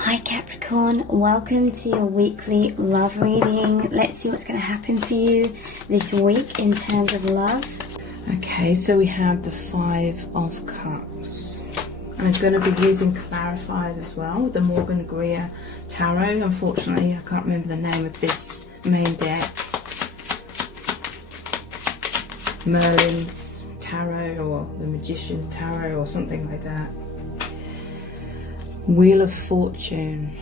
Hi Capricorn, welcome to your weekly love reading. Let's see what's going to happen for you this week in terms of love. Okay, so we have the Five of Cups. I'm going to be using clarifiers as well with the Morgan Greer Tarot. Unfortunately, I can't remember the name of this main deck. Merlin's Tarot or the Magician's Tarot or something like that. Wheel of Fortune.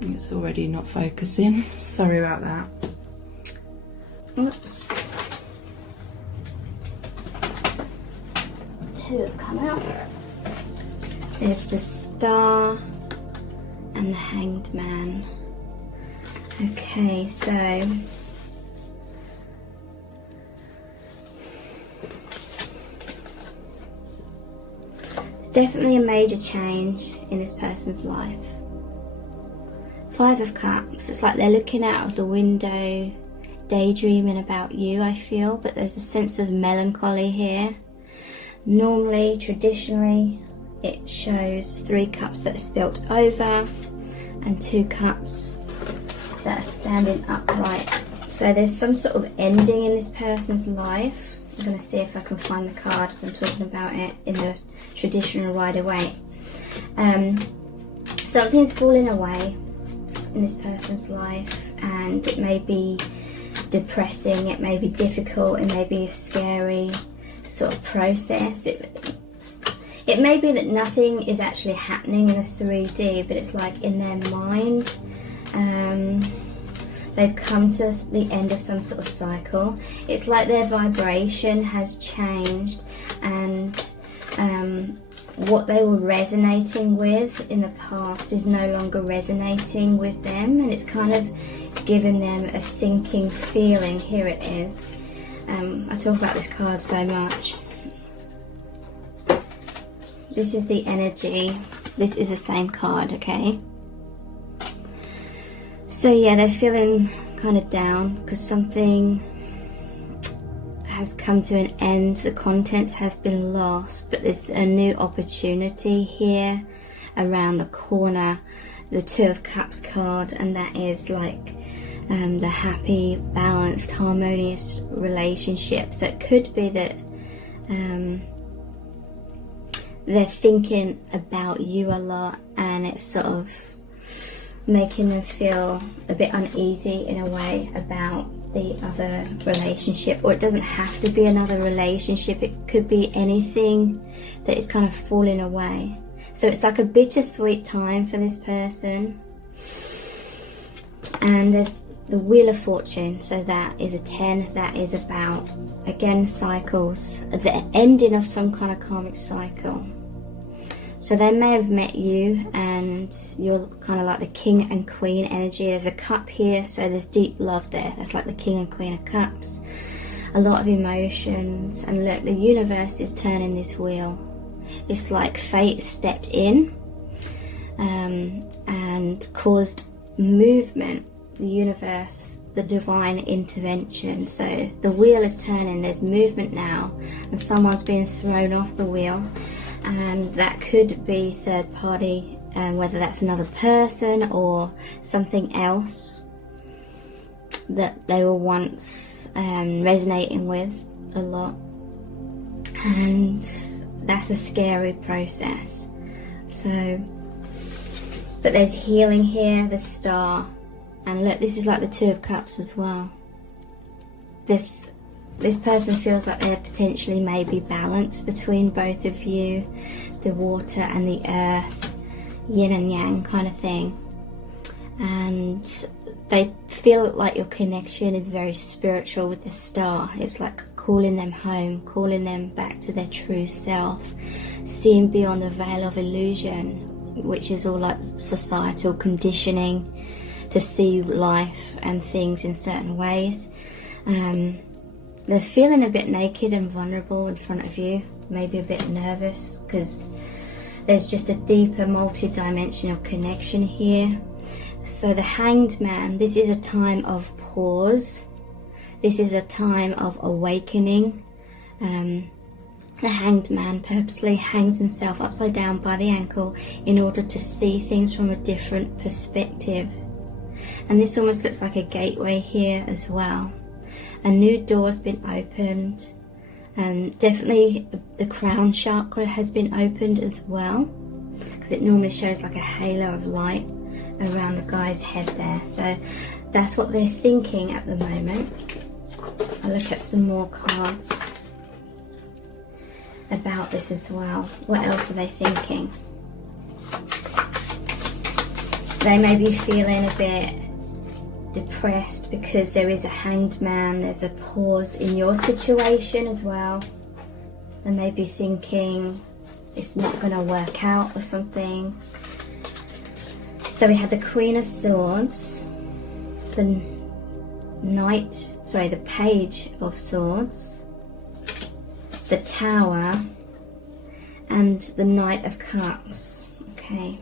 It's already not focusing. Sorry about that. Oops. Two have come out. There's the Star and the Hanged Man. Okay, so it's definitely a major change in this person's life. Five of Cups, it's like they're looking out of the window, daydreaming about you, I feel, but there's a sense of melancholy here. Normally, traditionally, it shows 3 cups that are spilt over and 2 cups that are standing upright. So there's some sort of ending in this person's life. I'm going to see if I can find the card as I'm talking about it in the traditional Rider-Waite. Something's falling away in this person's life, and it may be depressing, it may be difficult, it may be a scary sort of process. It may be that nothing is actually happening in the 3D, but it's like in their mind they've come to the end of some sort of cycle. It's like their vibration has changed, and what they were resonating with in the past is no longer resonating with them, and it's kind of given them a sinking feeling. Here it is. I talk about this card so much. This is the energy. This is the same card, okay? So yeah, they're feeling kind of down because something has come to an end. The contents have been lost, but there's a new opportunity here around the corner. The Two of Cups card, and that is like the happy, balanced, harmonious relationship. So it could be that they're thinking about you a lot, and it's sort of making them feel a bit uneasy in a way about the other relationship. Or it doesn't have to be another relationship, it could be anything that is kind of falling away. So it's like a bittersweet time for this person. And there's the Wheel of Fortune, so that is a 10. That is about, again, cycles, the ending of some kind of karmic cycle. So they may have met you and you're kind of like the King and Queen energy. There's a cup here, so there's deep love there. That's like the King and Queen of Cups. A lot of emotions, and look, the universe is turning this wheel. It's like fate stepped in and caused movement. The universe, the divine intervention. So the wheel is turning, there's movement now, and someone's being thrown off the wheel. And that could be third party, whether that's another person or something else that they were once resonating with a lot. And that's a scary process. So, but there's healing here, the Star, and look, this is like the Two of Cups as well. This person feels like there potentially may be balance between both of you, the water and the earth, yin and yang kind of thing. And they feel like your connection is very spiritual with the Star. It's like calling them home, calling them back to their true self, seeing beyond the veil of illusion, which is all like societal conditioning to see life and things in certain ways. They're feeling a bit naked and vulnerable in front of you, maybe a bit nervous, because there's just a deeper multi-dimensional connection here. So the Hanged Man, this is a time of pause. This is a time of awakening. The Hanged Man purposely hangs himself upside down by the ankle in order to see things from a different perspective. And this almost looks like a gateway here as well. A new door's been opened, and definitely the crown chakra has been opened as well, because it normally shows like a halo of light around the guy's head there. So that's what they're thinking at the moment. I'll look at some more cards about this as well. What else are they thinking? They may be feeling a bit depressed because there is a Hanged Man. There's a pause in your situation as well. They may be thinking it's not going to work out or something. So we had the Queen of Swords, the Page of Swords, the Tower, and the Knight of Cups. Okay.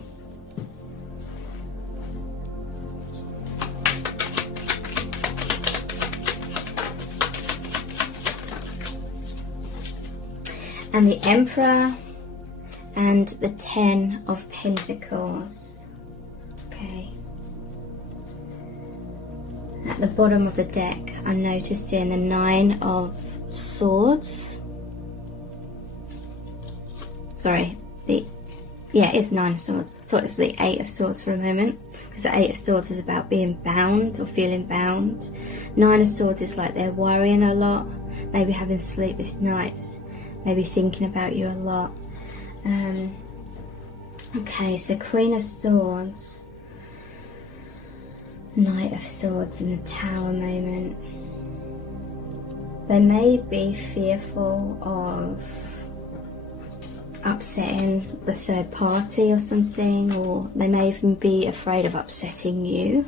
And the Emperor and the Ten of Pentacles. Okay. At the bottom of the deck, I'm noticing the Nine of Swords. Sorry, it's Nine of Swords. I thought it was the Eight of Swords for a moment, because the Eight of Swords is about being bound or feeling bound. Nine of Swords is like they're worrying a lot, maybe having sleepless nights, maybe thinking about you a lot. Okay, so Queen of Swords, Knight of Swords, and the Tower moment. They may be fearful of upsetting the third party or something, or they may even be afraid of upsetting you.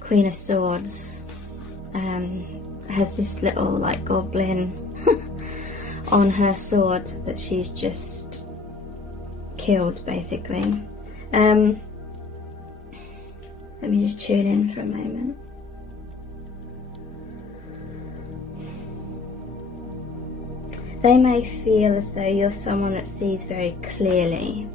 Queen of Swords has this little like goblin on her sword that she's just killed, basically. Let me just tune in for a moment. They may feel as though you're someone that sees very clearly.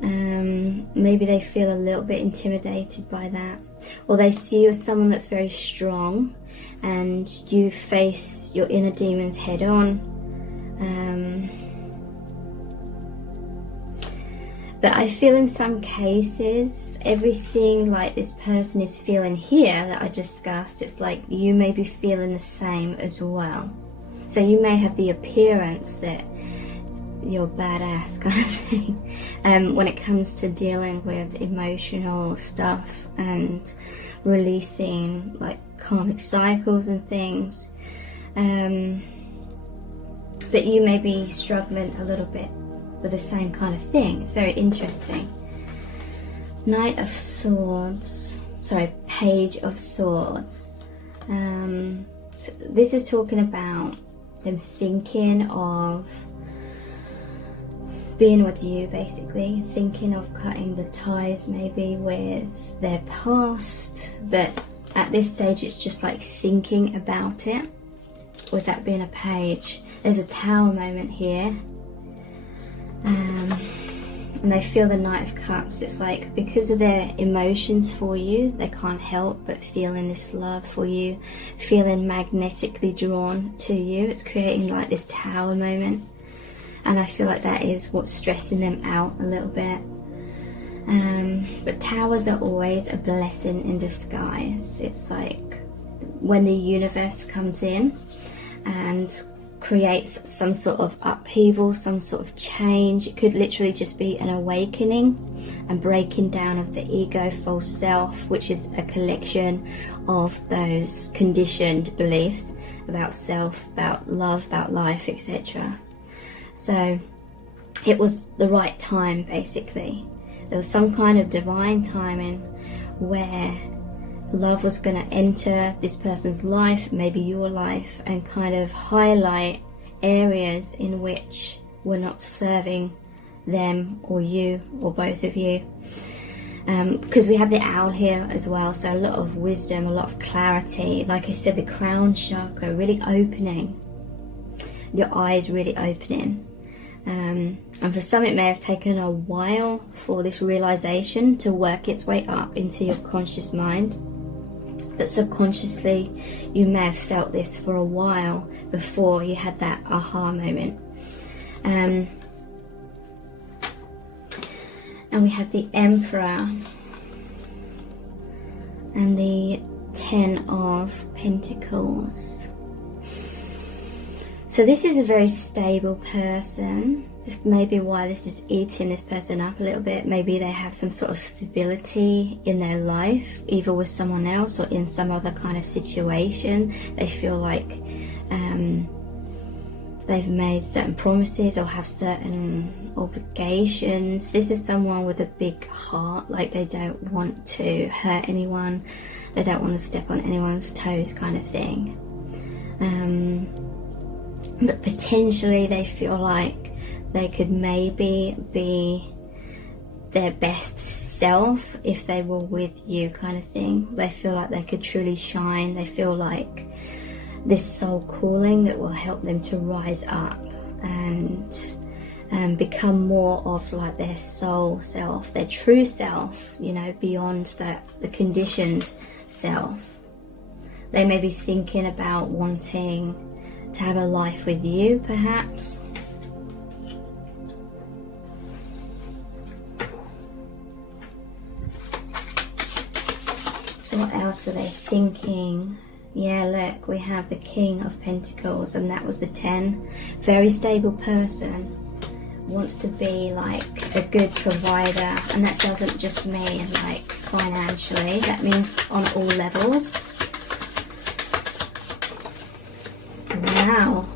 Maybe they feel a little bit intimidated by that. Or they see you as someone that's very strong and you face your inner demons head on. But I feel in some cases, everything like this person is feeling here that I discussed, it's like you may be feeling the same as well. So you may have the appearance that you're badass kind of thing when it comes to dealing with emotional stuff and releasing like karmic cycles and things. But you may be struggling a little bit with the same kind of thing. It's very interesting. Knight of Swords, sorry, Page of Swords. So this is talking about them thinking of being with you, basically, thinking of cutting the ties maybe with their past, but at this stage it's just like thinking about it, with that being a page. There's a Tower moment here, and they feel the Knight of Cups. It's like because of their emotions for you, they can't help but feeling this love for you, feeling magnetically drawn to you. It's creating like this Tower moment, and I feel like that is what's stressing them out a little bit. But towers are always a blessing in disguise. It's like when the universe comes in and creates some sort of upheaval, some sort of change. It could literally just be an awakening and breaking down of the ego, false self, which is a collection of those conditioned beliefs about self, about love, about life, etc. So it was the right time, basically. There was some kind of divine timing where love was going to enter this person's life, maybe your life, and kind of highlight areas in which were not serving them or you or both of you. Because we have the owl here as well, so a lot of wisdom, a lot of clarity. Like I said, the crown chakra really opening. your eyes really opening. And for some it may have taken a while for this realization to work its way up into your conscious mind, but subconsciously you may have felt this for a while before you had that aha moment. And we have the Emperor and the Ten of Pentacles. So this is a very stable person. This may be why this is eating this person up a little bit. Maybe they have some sort of stability in their life, either with someone else or in some other kind of situation. They feel like they've made certain promises or have certain obligations. This is someone with a big heart, like they don't want to hurt anyone, they don't want to step on anyone's toes kind of thing. But potentially they feel like they could maybe be their best self if they were with you kind of thing. They feel like they could truly shine. They feel like this soul calling that will help them to rise up and become more of like their soul self, their true self, you know, beyond the conditioned self. They may be thinking about wanting to have a life with you, perhaps. So what else are they thinking? Yeah, look, we have the King of Pentacles, and that was the 10. Very stable person, wants to be like a good provider, and that doesn't just mean like financially, that means on all levels. Wow,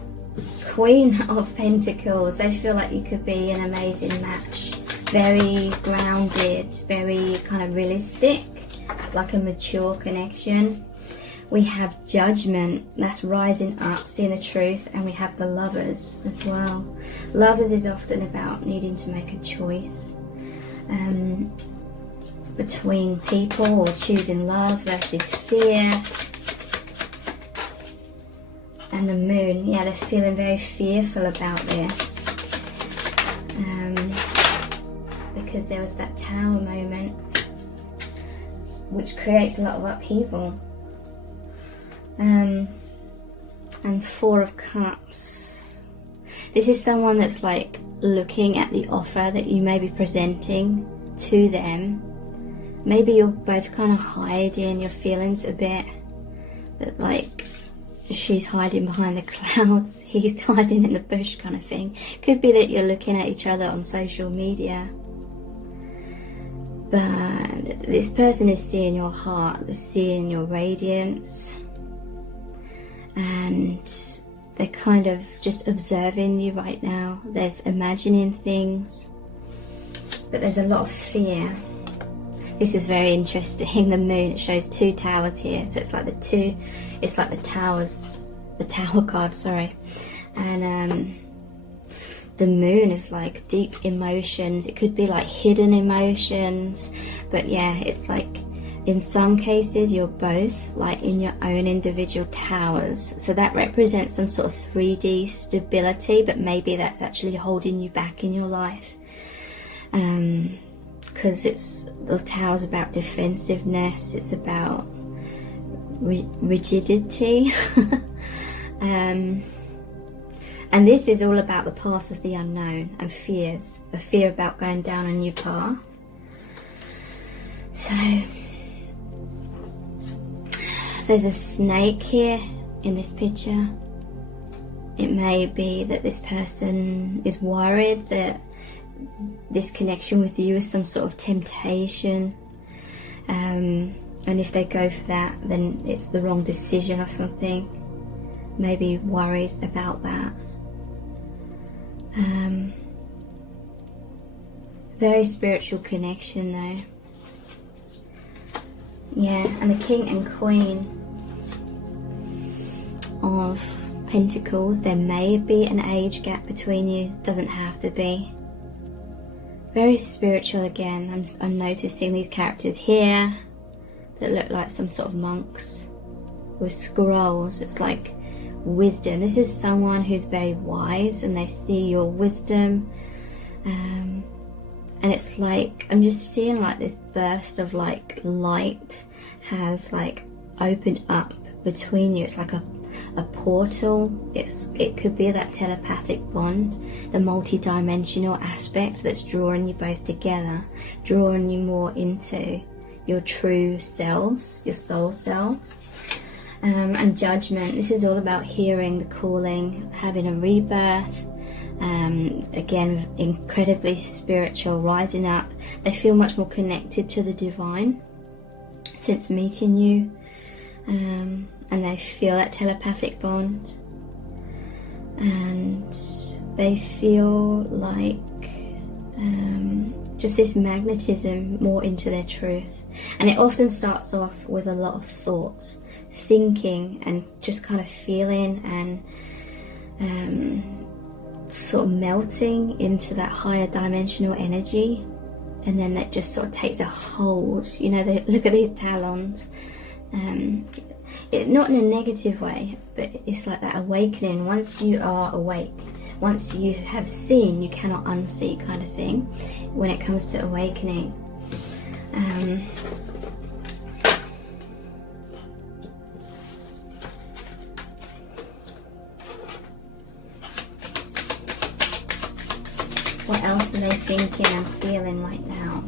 Queen of Pentacles. They feel like you could be an amazing match. Very grounded, very kind of realistic, like a mature connection. We have Judgment, that's rising up, seeing the truth, and we have the Lovers as well. Lovers is often about needing to make a choice between people, or choosing love versus fear. And the Moon, yeah, they're feeling very fearful about this because there was that Tower moment which creates a lot of upheaval. And Four of Cups. This is someone that's like looking at the offer that you may be presenting to them. Maybe you're both kind of hiding your feelings a bit, that like she's hiding behind the clouds, he's hiding in the bush kind of thing. Could be that you're looking at each other on social media, but this person is seeing your heart, they're seeing your radiance, and they're kind of just observing you right now. They're imagining things, but there's a lot of fear. This is very interesting. The Moon, it shows 2 towers here, so it's like the towers, the Tower card, sorry. And the Moon is like deep emotions. It could be like hidden emotions, but yeah, it's like in some cases you're both like in your own individual towers, so that represents some sort of 3D stability, but maybe that's actually holding you back in your life. Because it's the tower's about defensiveness, it's about rigidity. And this is all about the path of the unknown and fears, a fear about going down a new path. So there's a snake here in this picture. It may be that this person is worried that this connection with you is some sort of temptation, and if they go for that, then it's the wrong decision or something. Maybe worries about that. Very spiritual connection though. Yeah, and the King and Queen of Pentacles, there may be an age gap between you, doesn't have to be. Very spiritual again. I'm noticing these characters here that look like some sort of monks with scrolls. It's like wisdom. This is someone who's very wise, and they see your wisdom. And it's like, I'm just seeing like this burst of like light has like opened up between you. It's like a portal. It could be that telepathic bond, the multi-dimensional aspect that's drawing you both together, drawing you more into your true selves, your soul selves. And judgment, this is all about hearing the calling, having a rebirth. Again, incredibly spiritual, rising up. They feel much more connected to the divine since meeting you, and they feel that telepathic bond, and they feel like just this magnetism more into their truth. And it often starts off with a lot of thoughts, thinking, and just kind of feeling, and sort of melting into that higher dimensional energy. And then that just sort of takes a hold. You know, look at these talons. Not in a negative way, but it's like that awakening. Once you are awake, once you have seen, you cannot unsee, kind of thing, when it comes to awakening. What else are they thinking and feeling right now?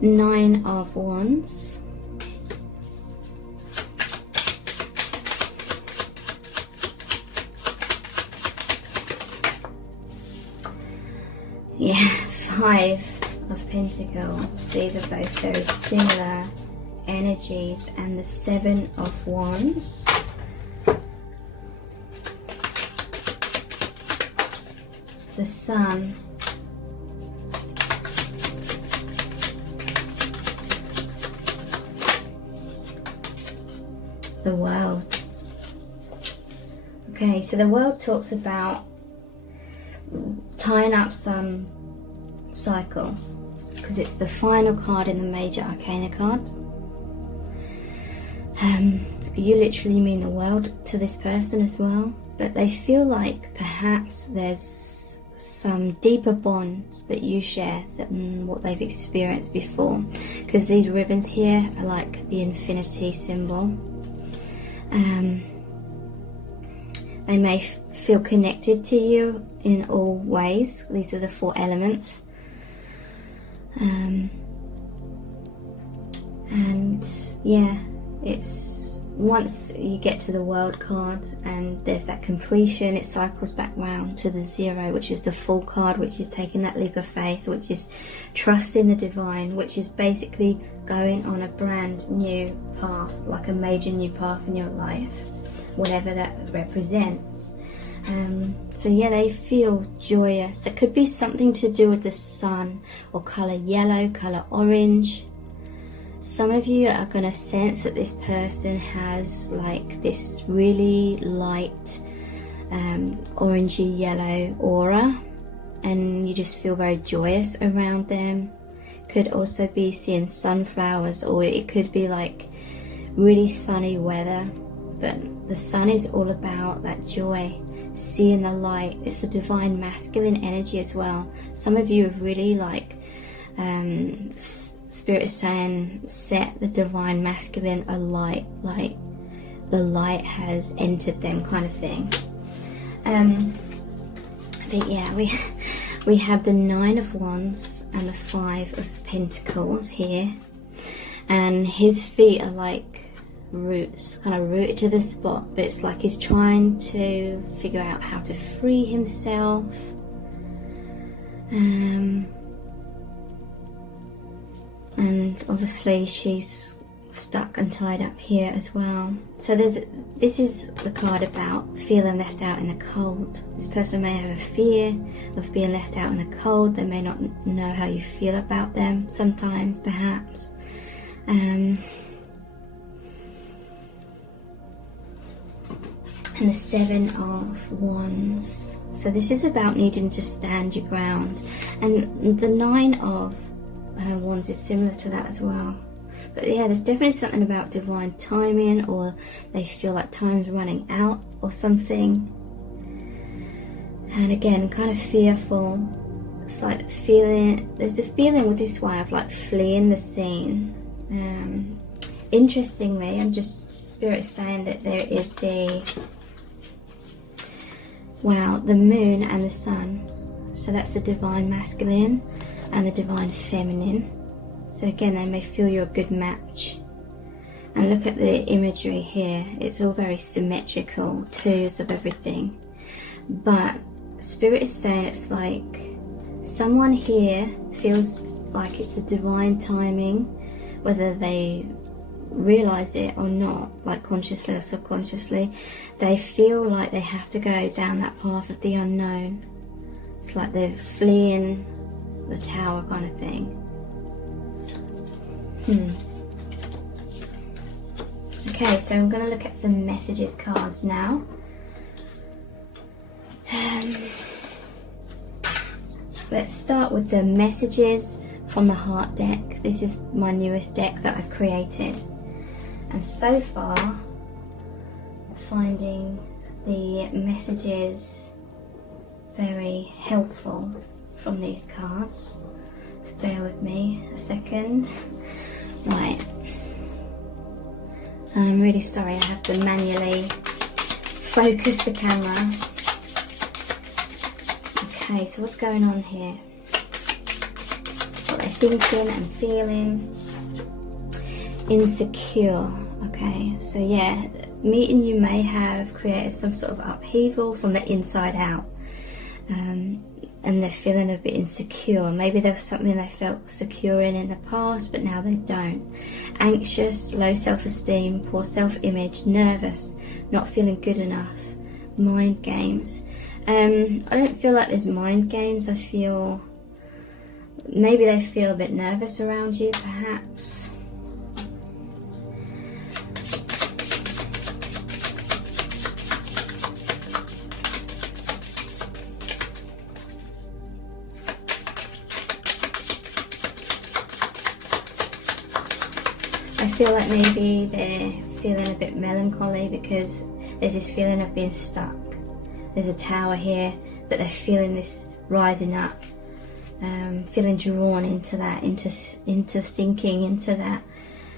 9 of Wands. Yeah, 5 of Pentacles. These are both very similar energies. And the 7 of Wands. The Sun. The World. Okay, so the World talks about tying up some cycle, because it's the final card in the Major Arcana card. You literally mean the world to this person as well, but they feel like perhaps there's some deeper bond that you share than what they've experienced before, because these ribbons here are like the infinity symbol. They may feel connected to you in all ways. These are the 4 elements. And yeah, it's once you get to the World card and there's that completion, it cycles back round to the 0, which is the Full card, which is taking that leap of faith, which is trusting the divine, which is basically going on a brand new path, like a major new path in your life, whatever that represents. So yeah, they feel joyous. It could be something to do with the sun, or colour yellow, colour orange. Some of you are going to sense that this person has like this really light orangey yellow aura, and you just feel very joyous around them. Could also be seeing sunflowers, or it could be like really sunny weather. But the sun is all about that joy, seeing the light. It's the divine masculine energy as well. Some of you have really like Spirit is saying set the divine masculine alight, like the light has entered them, kind of thing. But yeah, we have the 9 of Wands and the 5 of Pentacles here, and his feet are like roots, kind of rooted to the spot, but it's like he's trying to figure out how to free himself. And obviously she's stuck and tied up here as well. So this is the card about feeling left out in the cold. This person may have a fear of being left out in the cold. They may not know how you feel about them sometimes, perhaps. And the 7 of Wands. So this is about needing to stand your ground. And the 9 of Wands is similar to that as well. But yeah, there's definitely something about divine timing, or they feel like time's running out or something. And again, kind of fearful. It's like feeling, there's a feeling with this one of like fleeing the scene. Interestingly, Spirit is saying that there is the moon and the sun. So that's the divine masculine and the divine feminine. So again, they may feel you're a good match. And look at the imagery here. It's all very symmetrical, twos of everything. But Spirit is saying it's like someone here feels like it's a divine timing, whether they realize it or not, like consciously or subconsciously. They feel like they have to go down that path of the unknown. It's like they're fleeing the tower kind of thing. Okay, so I'm going to look at some messages cards now. Let's start with the messages from the heart deck. This is my newest deck that I've created. And so far, I'm finding the messages very helpful from these cards. So bear with me a second. Right. And I'm really sorry, I have to manually focus the camera. Okay, so what's going on here? What they're thinking and feeling. Insecure. Okay, so yeah, meeting you may have created some sort of upheaval from the inside out. And they're feeling a bit insecure. Maybe there was something they felt secure in the past, but now they don't. Anxious, low self-esteem, poor self-image, nervous, not feeling good enough, mind games. I don't feel like there's mind games. I feel maybe they feel a bit nervous around you, perhaps. I feel like maybe they're feeling a bit melancholy because there's this feeling of being stuck. There's a tower here, but they're feeling this rising up, feeling drawn into that, into thinking, into that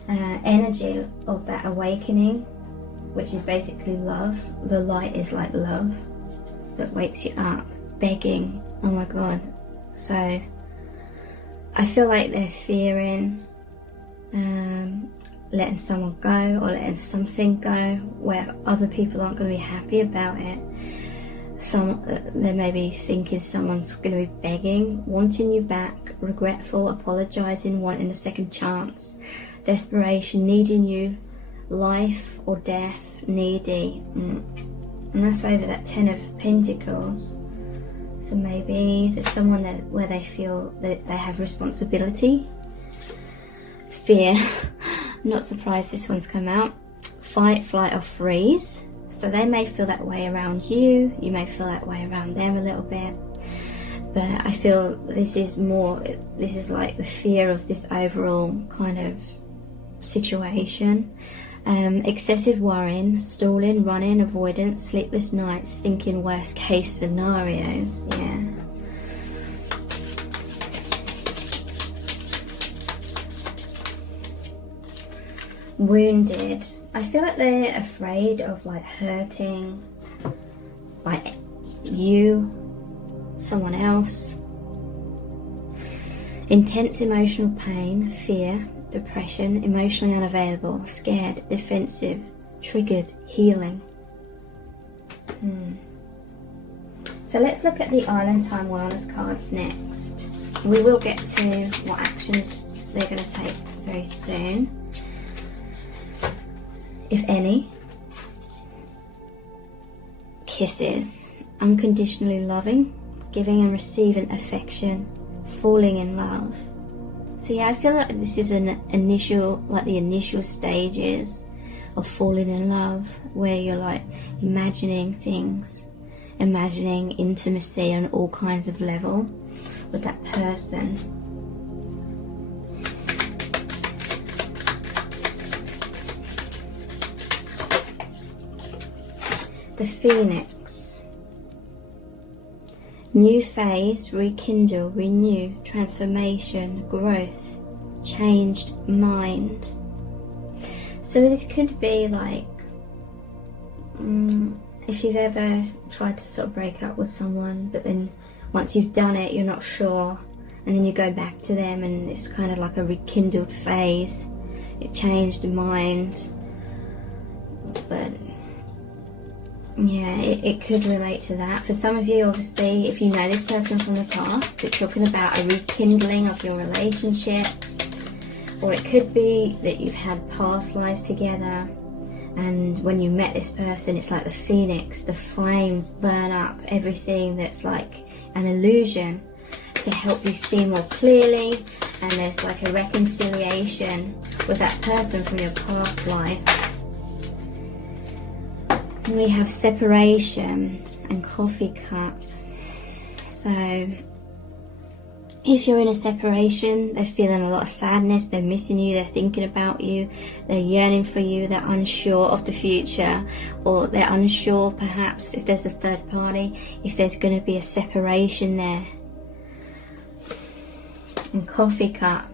energy of that awakening, which is basically love. The light is like love that wakes you up, begging. Oh my God. So I feel like they're fearing letting someone go, or letting something go where other people aren't going to be happy about it. They may be thinking someone's going to be begging, wanting you back, regretful, apologising, wanting a second chance, desperation, needing you, life or death, needy. And that's over that 10 of Pentacles. So maybe there's someone where they feel that they have responsibility. Fear. Not surprised this one's come out. Fight, flight or freeze. So they may feel that way around you. You may feel that way around them a little bit. But I feel this is like the fear of this overall kind of situation. Excessive worrying, stalling, running, avoidance, sleepless nights, thinking worst case scenarios. Yeah. Wounded. I feel like they're afraid of like hurting like you, someone else. Intense emotional pain, fear, depression, emotionally unavailable, scared, defensive, triggered, healing. So let's look at the Island Time Wellness cards next. We will get to what actions they're going to take very soon, if any. Kisses. Unconditionally loving, giving and receiving affection, falling in love. So yeah, I feel like this is the initial stages of falling in love, where you're like imagining things, imagining intimacy on all kinds of level with that person. the Phoenix. New phase, rekindle, renew, transformation, growth, changed mind. So this could be like, if you've ever tried to sort of break up with someone, but then once you've done it, you're not sure, and then you go back to them and it's kind of like a rekindled phase. It changed mind. But yeah, it could relate to that. For some of you, obviously, if you know this person from the past, it's talking about a rekindling of your relationship. Or it could be that you've had past lives together, and when you met this person, it's like the phoenix, the flames burn up everything that's like an illusion to help you see more clearly, and there's like a reconciliation with that person from your past life. And we have separation and coffee cup. So if you're in a separation, they're feeling a lot of sadness, they're missing you, they're thinking about you, they're yearning for you, they're unsure of the future, or they're unsure perhaps if there's a third party, if there's going to be a separation there. And coffee cup.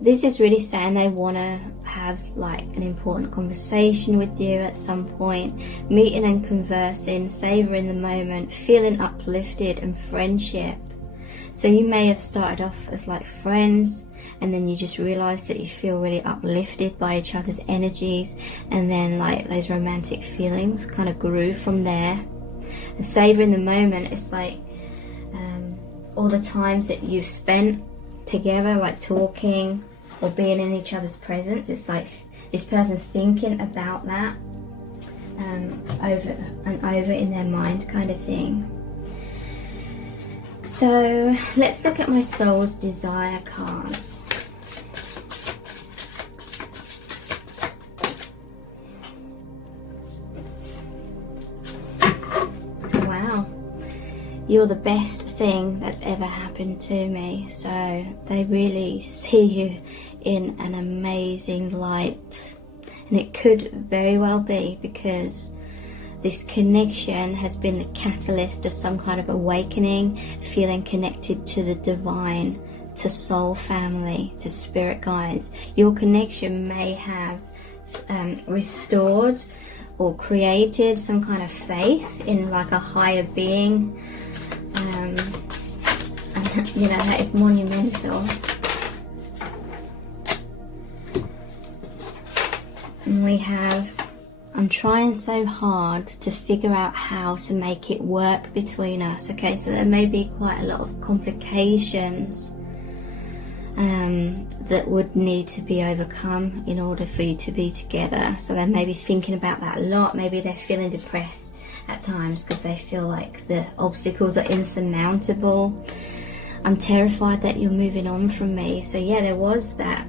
This is really saying they want to have like an important conversation with you at some point, meeting and conversing, savouring the moment, feeling uplifted, and friendship. So you may have started off as like friends, and then you just realised that you feel really uplifted by each other's energies, and then like those romantic feelings kind of grew from there. And savouring the moment, it's like all the times that you've spent together, like talking or being in each other's presence. It's like this person's thinking about that over and over in their mind, kind of thing. So let's look at my soul's desire cards. Wow, you're the best thing that's ever happened to me. So they really see you in an amazing light, and it could very well be because this connection has been the catalyst of some kind of awakening, feeling connected to the divine, to soul family, to spirit guides. Your connection may have restored or created some kind of faith in like a higher being. And you know, that is monumental. And we have, I'm trying so hard to figure out how to make it work between us. Okay, so there may be quite a lot of complications that would need to be overcome in order for you to be together. So they may be thinking about that a lot. Maybe they're feeling depressed at times because they feel like the obstacles are insurmountable. I'm terrified that you're moving on from me. So yeah, there was that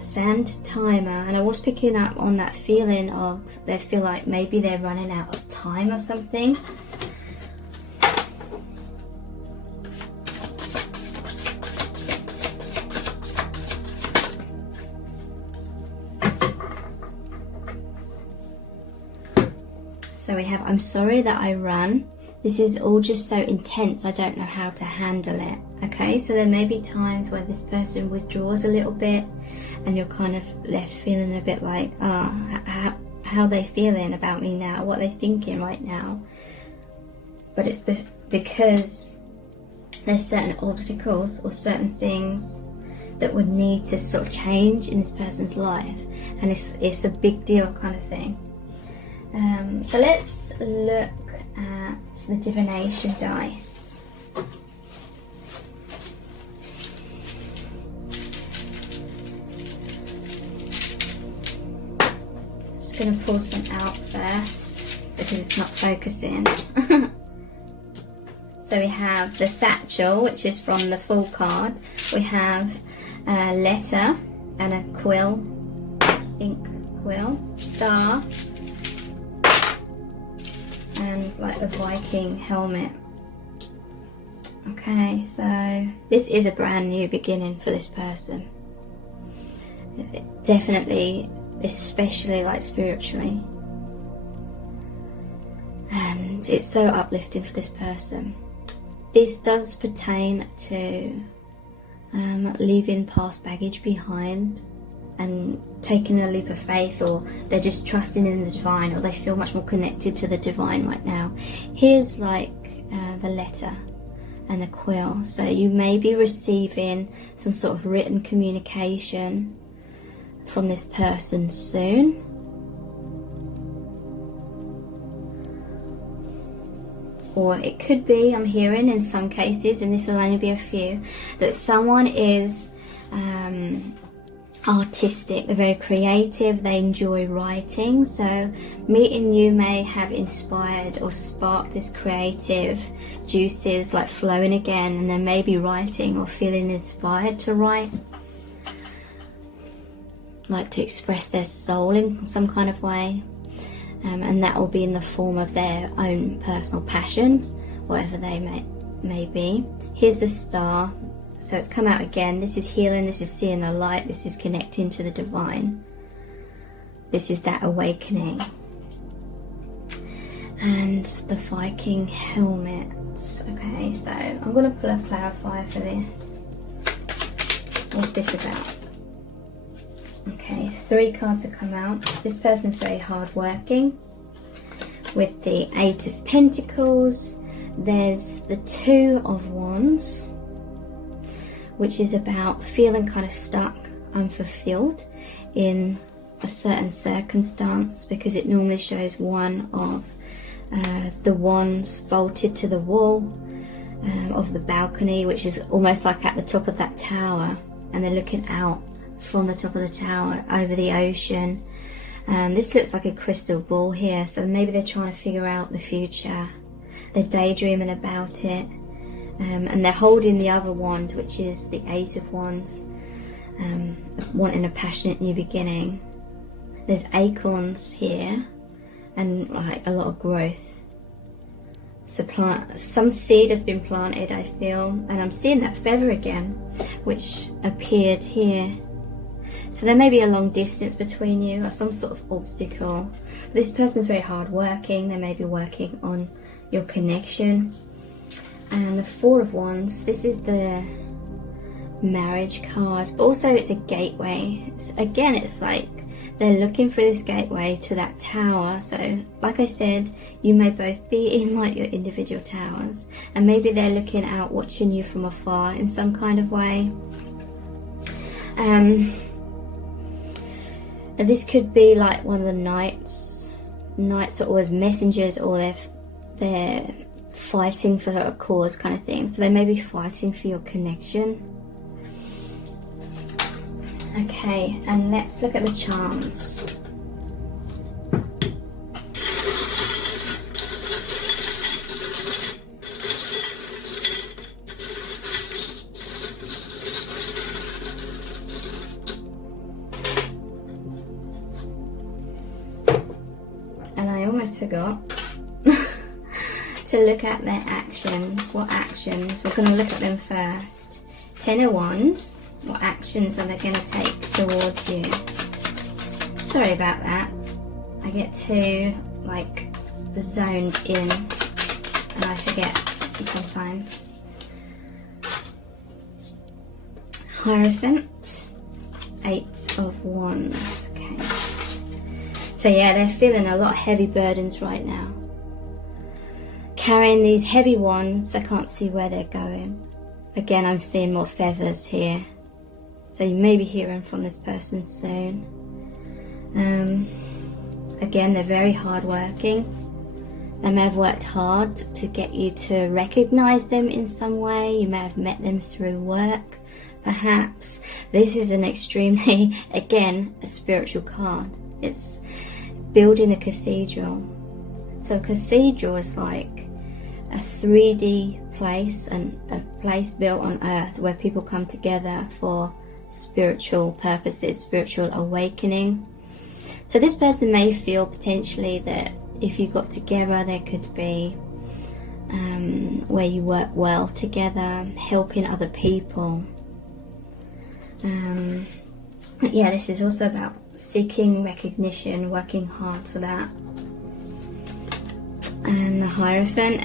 sand timer, and I was picking up on that feeling of they feel like maybe they're running out of time or something. So we have, I'm sorry that I run. This is all just so intense, I don't know how to handle it. Okay, so there may be times where this person withdraws a little bit and you're kind of left feeling a bit like, how are they feeling about me now? What are they thinking right now? But it's because there's certain obstacles or certain things that would need to sort of change in this person's life. And it's a big deal kind of thing. So let's look at the divination dice. Just going to pull some out first because it's not focusing. So we have the satchel, which is from the full card. We have a letter and a quill, ink quill, star, and like a Viking helmet. Okay, so this is a brand new beginning for this person. Definitely, especially like spiritually. And it's so uplifting for this person. This does pertain to leaving past baggage behind and taking a leap of faith, or they're just trusting in the divine, or they feel much more connected to the divine right now. Here's like the letter and the quill. So you may be receiving some sort of written communication from this person soon. Or it could be, I'm hearing in some cases, and this will only be a few, that someone is artistic, they're very creative, they enjoy writing. So meeting you may have inspired or sparked this creative juices like flowing again, and they may be writing or feeling inspired to write, like to express their soul in some kind of way. And that will be in the form of their own personal passions, whatever they may be. Here's the star. So it's come out again. This is healing, this is seeing the light, this is connecting to the divine. This is that awakening. And the Viking helmet. Okay, so I'm going to pull a clarifier for this. What's this about? Okay, 3 cards have come out. This person's very hardworking. With the 8 of Pentacles, there's the 2 of Wands, which is about feeling kind of stuck, unfulfilled in a certain circumstance, because it normally shows one of the wands bolted to the wall of the balcony, which is almost like at the top of that tower, and they're looking out from the top of the tower over the ocean. This looks like a crystal ball here, so maybe they're trying to figure out the future. They're daydreaming about it, and they're holding the other wand, which is the 8 of Wands, wanting a passionate new beginning. There's acorns here and like a lot of growth. So some seed has been planted, I feel, and I'm seeing that feather again, which appeared here. So there may be a long distance between you, or some sort of obstacle. This person's very hard working. They may be working on your connection. And the 4 of Wands, this is the marriage card. Also, it's a gateway. Again, it's like they're looking for this gateway to that tower. So like I said, you may both be in like your individual towers, and maybe they're looking out, watching you from afar in some kind of way. This could be like one of the knights. Knights are always messengers, or they're fighting for a cause kind of thing. So they may be fighting for your connection. Okay, and let's look at the charms. And I almost forgot to look at their actions. What actions? We're going to look at them first. 10 of Wands. What actions are they going to take towards you? Sorry about that. I get too like zoned in and I forget sometimes. Hierophant. 8 of Wands. Okay. So yeah, they're feeling a lot of heavy burdens right now. Carrying these heavy wands, they can't see where they're going. Again, I'm seeing more feathers here. So you may be hearing from this person soon. Again, they're very hardworking. They may have worked hard to get you to recognize them in some way. You may have met them through work, perhaps. This is an extremely, again, a spiritual card. It's building a cathedral. So a cathedral is like a 3D place, and a place built on earth where people come together for spiritual purposes, spiritual awakening. So this person may feel potentially that if you got together, there could be where you work well together, helping other people. Yeah, this is also about seeking recognition, working hard for that. And the Hierophant,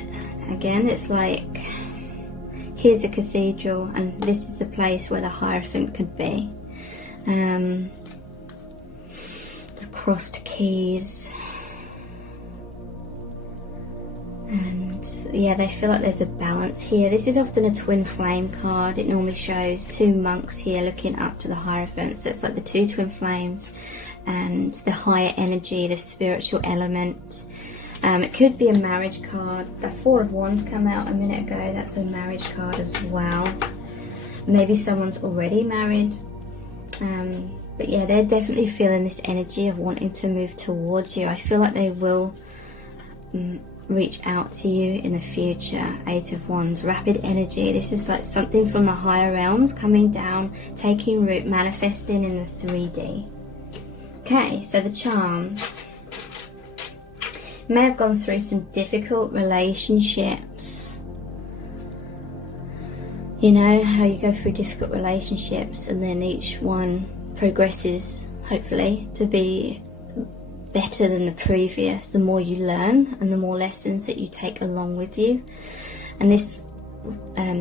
again, it's like, here's the cathedral and this is the place where the Hierophant could be. The crossed keys. And yeah, they feel like there's a balance here. This is often a twin flame card. It normally shows two monks here looking up to the Hierophant. So it's like the two twin flames and the higher energy, the spiritual element. It could be a marriage card. The Four of Wands come out a minute ago. That's a marriage card as well. Maybe someone's already married. But yeah, they're definitely feeling this energy of wanting to move towards you. I feel like they will reach out to you in the future. Eight of Wands, rapid energy. This is like something from the higher realms coming down, taking root, manifesting in the 3D. Okay, so the charms. You may have gone through some difficult relationships. You know how you go through difficult relationships and then each one progresses, hopefully, to be better than the previous. The more you learn and the more lessons that you take along with you. And this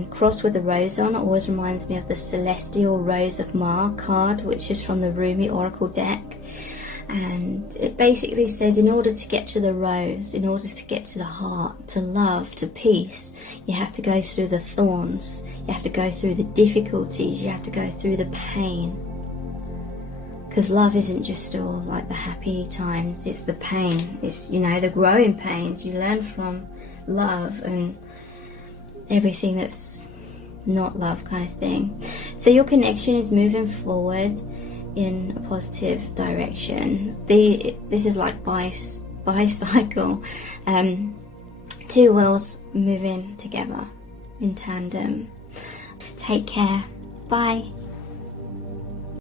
cross with a rose on always reminds me of the Celestial Rose of Ma card, which is from the Rumi Oracle deck. And it basically says, in order to get to the rose, in order to get to the heart, to love, to peace, you have to go through the thorns, you have to go through the difficulties, you have to go through the pain. Because love isn't just all like the happy times, it's the pain, it's, you know, the growing pains. You learn from love and everything that's not love, kind of thing. So your connection is moving forward in a positive direction. This is like bicycle, two wheels moving together in tandem. Take care. Bye.